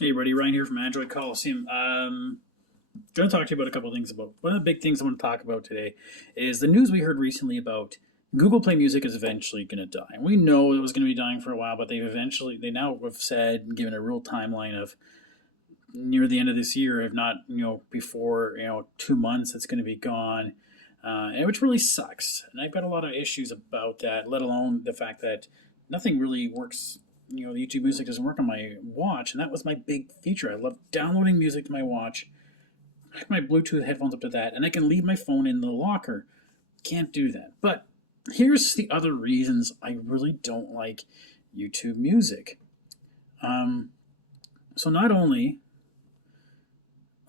Hey, everybody, Ryan here from Android Coliseum. Going to talk to you about a couple of things. About one of the big things I want to talk about today is the news we heard recently about Google Play Music is eventually going to die. We know it was going to be dying for a while, but they now have said, given a real timeline of near the end of this year, if not before 2 months, it's going to be gone, and which really sucks. And I've got a lot of issues about that, let alone the fact that nothing really works. The YouTube music doesn't work on my watch, and that was my big feature. I love downloading music to my watch, hook my Bluetooth headphones up to that, and I can leave my phone in the locker. Can't do that. But here's the other reasons I really don't like YouTube music. Um, so not only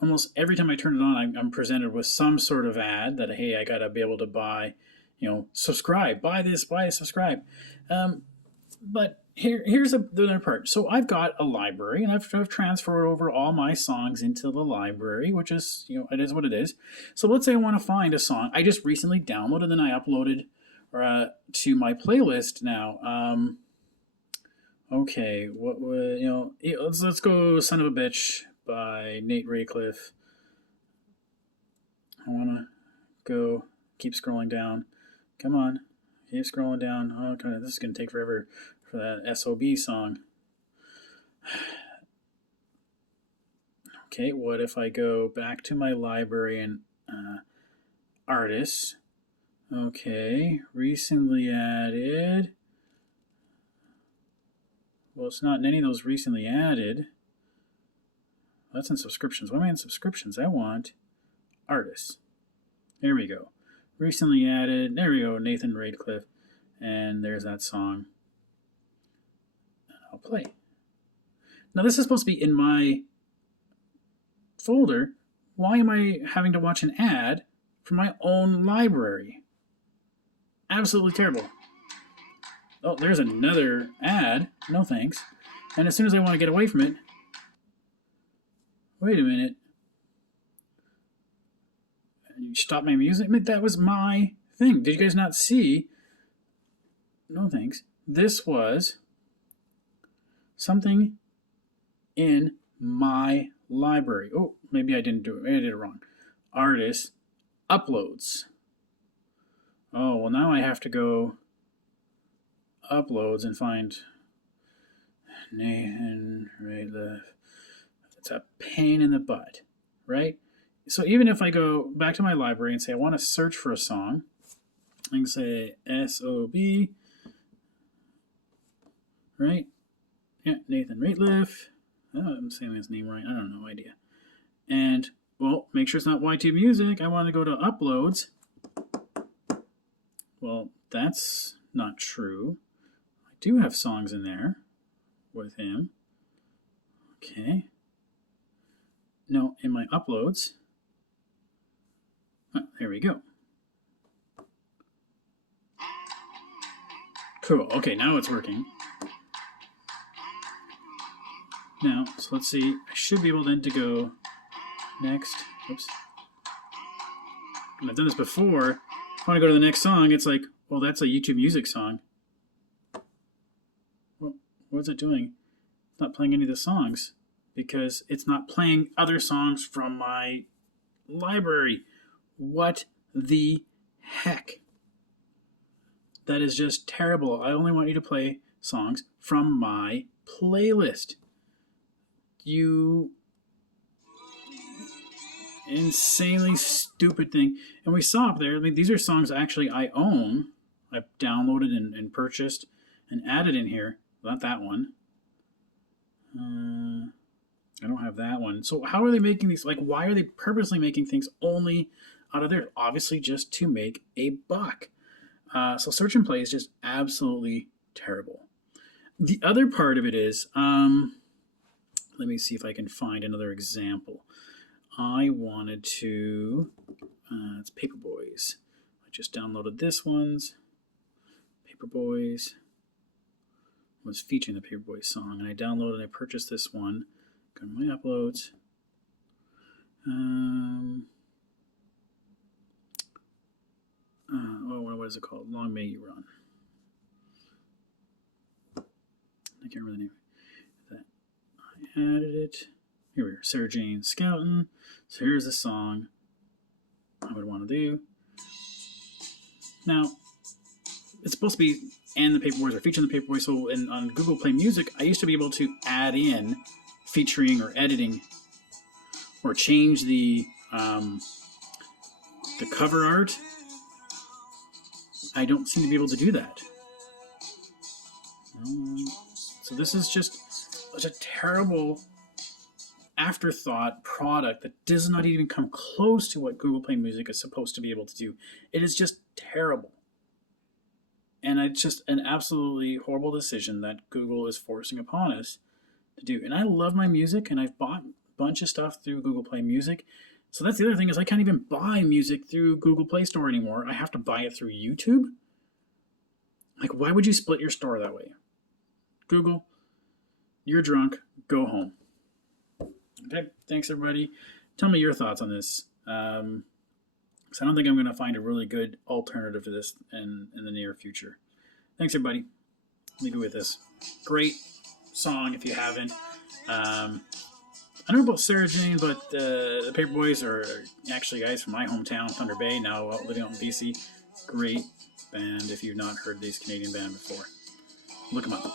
almost every time I turn it on, I'm presented with some sort of ad that, hey, I gotta be able to buy, subscribe, buy this, subscribe. Um, but here's the other part. So I've got a library, and I've transferred over all my songs into the library, which is, it is what it is. So let's say I want to find a song I just recently downloaded, and I uploaded to my playlist now. Okay, what would let's go "Son of a Bitch" by Nate Raycliffe. I want to go. Keep scrolling down. Come on, keep scrolling down. Oh, okay, this is gonna take forever for that SOB song. Okay, what if I go back to my library and artists? Okay, recently added. Well, it's not in any of those recently added. That's in subscriptions. What am I in subscriptions? I want artists. There we go. Recently added. There we go. Nathan Radcliffe. And there's that song. I'll play. Now, this is supposed to be in my folder. Why am I having to watch an ad from my own library? Absolutely terrible. Oh, there's another ad. No thanks. And as soon as I want to get away from it, wait a minute. You stop my music? That was my thing. Did you guys not see? No thanks. This was something in my library. Oh, maybe I didn't do it. Maybe I did it wrong. Artists, uploads. Oh, well, now I have to go uploads and find Nathan Radcliffe. It's a pain in the butt, right? So even if I go back to my library and say I want to search for a song, I can say SOB, right? Yeah, Nathan Rateliff. Oh, I'm saying his name right. I don't know, no idea. And, well, make sure it's not YT Music. I want to go to Uploads. Well, that's not true. I do have songs in there with him. Okay. No, in my Uploads. Oh, there we go. Cool. Okay, now it's working. Now, so let's see. I should be able then to go next. Oops. And I've done this before. If I want to go to the next song, it's like, well, that's a YouTube Music song. Well, what's it doing? It's not playing any of the songs because it's not playing other songs from my library. What the heck? That is just terrible. I only want you to play songs from my playlist. You insanely stupid thing. And we saw up there, I mean, these are songs actually I own. I've downloaded and purchased and added in here. Not that one. I don't have that one. So how are they making these? Like, why are they purposely making things only out of there? Obviously, just to make a buck. So search and play is just absolutely terrible. The other part of it is, let me see if I can find another example. I wanted to, it's Paperboys. I just downloaded this one's. Paperboys was featuring the Paperboys song, and I downloaded and I purchased this one. Go to my uploads. What is it called? Long May You Run. I can't remember the name of that. added it. Here we are, Sarah Jane Scouting. So here's the song I would want to do. Now, it's supposed to be and the paper voice or featuring the paper voice. So on Google Play Music, I used to be able to add in featuring or editing or change the cover art. I don't seem to be able to do that. So this is just such a terrible afterthought product that does not even come close to what Google Play Music is supposed to be able to do. It is just terrible. And it's just an absolutely horrible decision that Google is forcing upon us to do. And I love my music, and I've bought a bunch of stuff through Google Play Music. So that's the other thing, is I can't even buy music through Google Play Store anymore. I have to buy it through YouTube. Like, why would you split your store that way? Google, you're drunk. Go home. Okay, thanks everybody. Tell me your thoughts on this. Because I don't think I'm going to find a really good alternative to this in the near future. Thanks everybody. Leave it with this. Great song if you haven't. I don't know about Sarah Jane, but the Paperboys are actually guys from my hometown, Thunder Bay, now living out in BC. Great band if you've not heard these Canadian band before. Look them up.